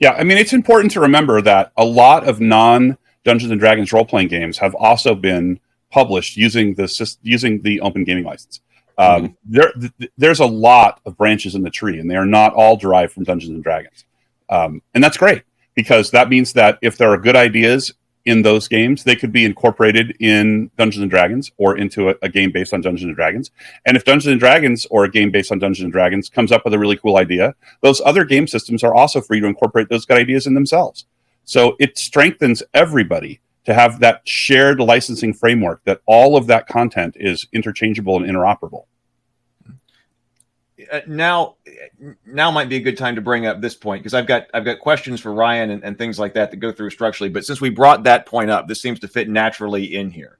Yeah, I mean, it's important to remember that a lot of non-Dungeons and Dragons role-playing games have also been published using the Open Gaming License. There's a lot of branches in the tree, and they are not all derived from Dungeons and Dragons, and that's great because that means that if there are good ideas in those games, they could be incorporated in Dungeons and Dragons or into a game based on Dungeons and Dragons. And if Dungeons and Dragons or a game based on Dungeons and Dragons comes up with a really cool idea, those other game systems are also free to incorporate those good ideas in themselves. So it strengthens everybody to have that shared licensing framework that all of that content is interchangeable and interoperable. Now might be a good time to bring up this point because I've got questions for Ryan and things like that go through structurally. But since we brought that point up, this seems to fit naturally in here,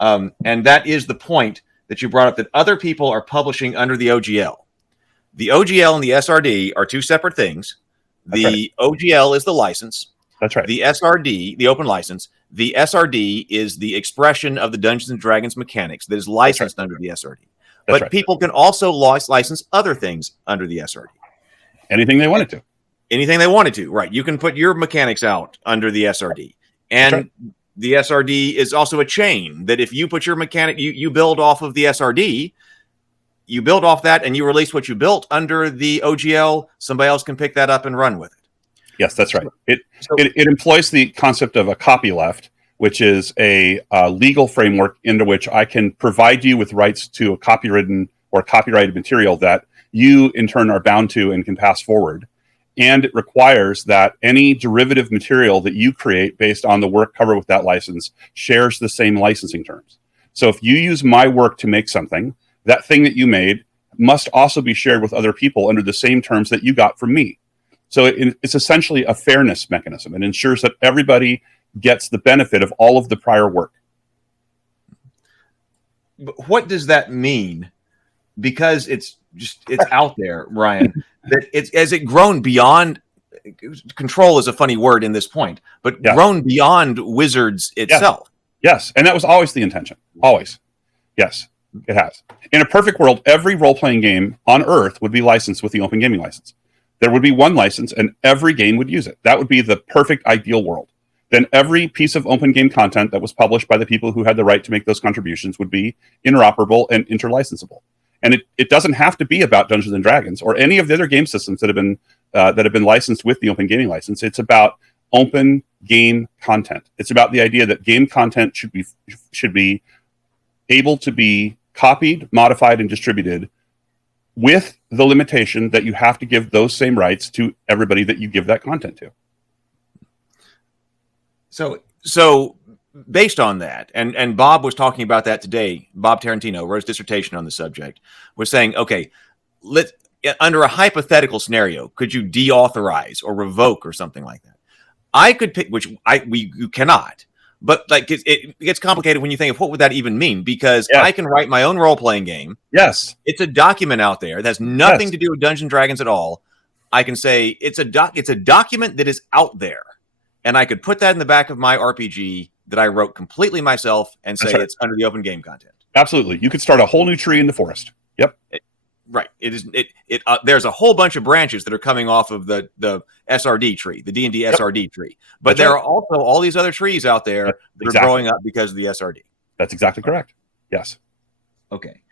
and that is the point that you brought up that other people are publishing under the OGL. The OGL and the SRD are two separate things. The OGL is the license. That's right. The SRD, the open license. The SRD is the expression of the Dungeons and Dragons mechanics that is licensed under the SRD. But people can also license other things under the SRD. Anything they wanted to. Anything they wanted to, right. You can put your mechanics out under the SRD. And the SRD is also a chain that if you put your mechanic, you build off of the SRD, you build off that and you release what you built under the OGL, somebody else can pick that up and run with it. Yes, that's right. It employs the concept of a copyleft, which is a legal framework into which I can provide you with rights to a copywritten or copyrighted material that you in turn are bound to and can pass forward. And it requires that any derivative material that you create based on the work covered with that license shares the same licensing terms. So if you use my work to make something, that thing that you made must also be shared with other people under the same terms that you got from me. So it's essentially a fairness mechanism. It ensures that everybody gets the benefit of all of the prior work. But what does that mean? Because it's out there, Ryan, that has it grown beyond control is a funny word in this point, but grown beyond Wizards itself. Yes. And that was always the intention. Always. Yes, it has. In a perfect world, every role-playing game on Earth would be licensed with the Open Gaming License. There would be one license and every game would use it. That would be the perfect ideal world. Then every piece of open game content that was published by the people who had the right to make those contributions would be interoperable and interlicensable. And it doesn't have to be about Dungeons and Dragons or any of the other game systems that have been licensed with the Open Gaming License. It's about open game content. It's about the idea that game content should be able to be copied, modified, and distributed with the limitation that you have to give those same rights to everybody that you give that content to. So based on that, and Bob was talking about that today, Bob Tarantino wrote his dissertation on the subject, was saying, okay, under a hypothetical scenario, could you deauthorize or revoke or something like that? I could pick, you cannot, but like it gets complicated when you think of what would that even mean? Because I can write my own role-playing game. Yes. It's a document out there that has nothing to do with Dungeons and Dragons at all. I can say it's a document that is out there. And I could put that in the back of my RPG that I wrote completely myself and say it's under the open game content. Absolutely. You could start a whole new tree in the forest. Yep. Right. There's a whole bunch of branches that are coming off of the SRD tree, the DnD SRD tree. But there are also all these other trees out there that are growing up because of the SRD. That's exactly correct. Yes. Okay.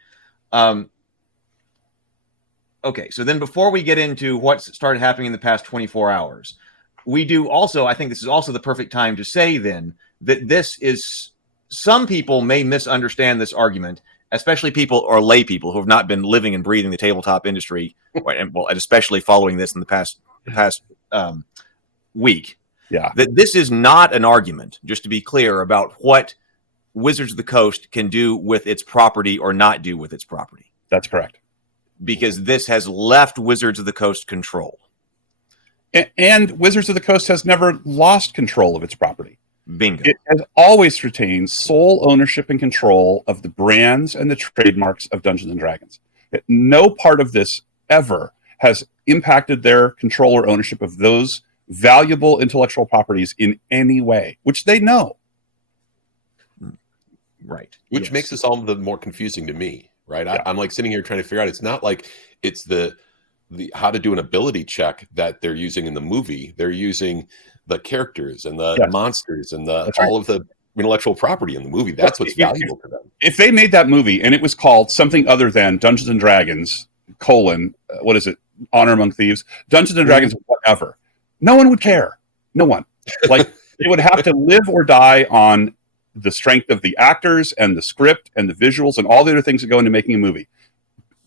Okay. So then before we get into what started happening in the past 24 hours, we do also, I think this is also the perfect time to say then that this is, some people may misunderstand this argument, especially people or lay people who have not been living and breathing the tabletop industry, and especially following this in the past week. Yeah. That this is not an argument, just to be clear, about what Wizards of the Coast can do with its property or not do with its property. That's correct. Because this has left Wizards of the Coast control. And Wizards of the Coast has never lost control of its property. Bingo. It has always retained sole ownership and control of the brands and the trademarks of Dungeons and Dragons. No part of this ever has impacted their control or ownership of those valuable intellectual properties in any way, which they know. Right. Which makes this all the more confusing to me, right? I'm like sitting here trying to figure out, it's not like it's the how to do an ability check that they're using in the movie. They're using the characters and the Yes. monsters and That's all right. of the intellectual property in the movie. That's what's valuable to them. If they made that movie and it was called something other than Dungeons and Dragons, what is it? Honor Among Thieves, Dungeons and Dragons, whatever, no one would care. No one. Like, they would have to live or die on the strength of the actors and the script and the visuals and all the other things that go into making a movie.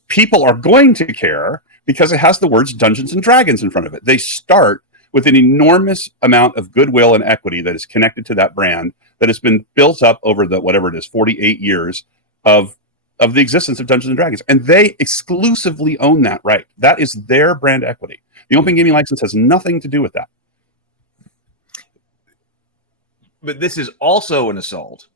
People are going to care because it has the words Dungeons and Dragons in front of it. They start with an enormous amount of goodwill and equity that is connected to that brand that has been built up over the, whatever it is, 48 years of the existence of Dungeons and Dragons. And they exclusively own that right. That is their brand equity. The open gaming license has nothing to do with that. But this is also an assault.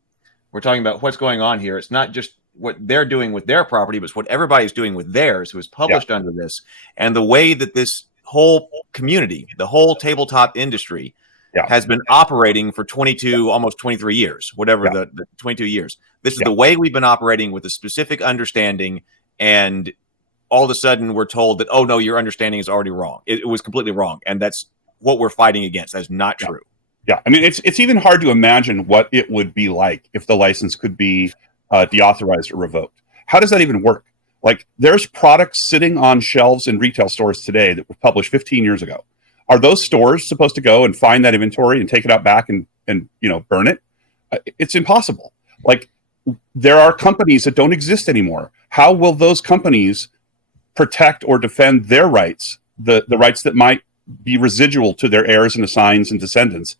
We're talking about what's going on here. It's not just what they're doing with their property, but it's what everybody's doing with theirs who is published under this. And the way that this whole community, the whole tabletop industry has been operating for 22, almost 23 years, whatever the 22 years. This is the way we've been operating with a specific understanding. And all of a sudden we're told that, oh no, your understanding is already wrong. It was completely wrong. And that's what we're fighting against. That's not true. Yeah, I mean, it's even hard to imagine what it would be like if the license could be deauthorized or revoked. How does that even work? Like, there's products sitting on shelves in retail stores today that were published 15 years ago. Are those stores supposed to go and find that inventory and take it out back and burn it? It's impossible. Like, there are companies that don't exist anymore. How will those companies protect or defend their rights, the rights that might be residual to their heirs and assigns and descendants?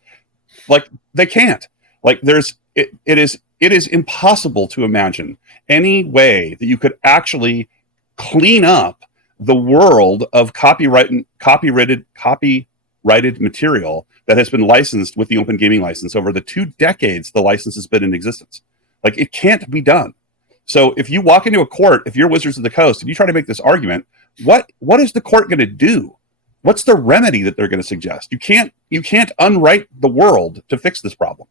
Like, they can't. Like, it is impossible to imagine any way that you could actually clean up the world of copyrighted material that has been licensed with the open gaming license over the 2 decades the license has been in existence. Like, it can't be done. So if you walk into a court, if you're Wizards of the Coast and you try to make this argument, what is the court going to do? What's the remedy that they're going to suggest? You can't unwrite the world to fix this problem.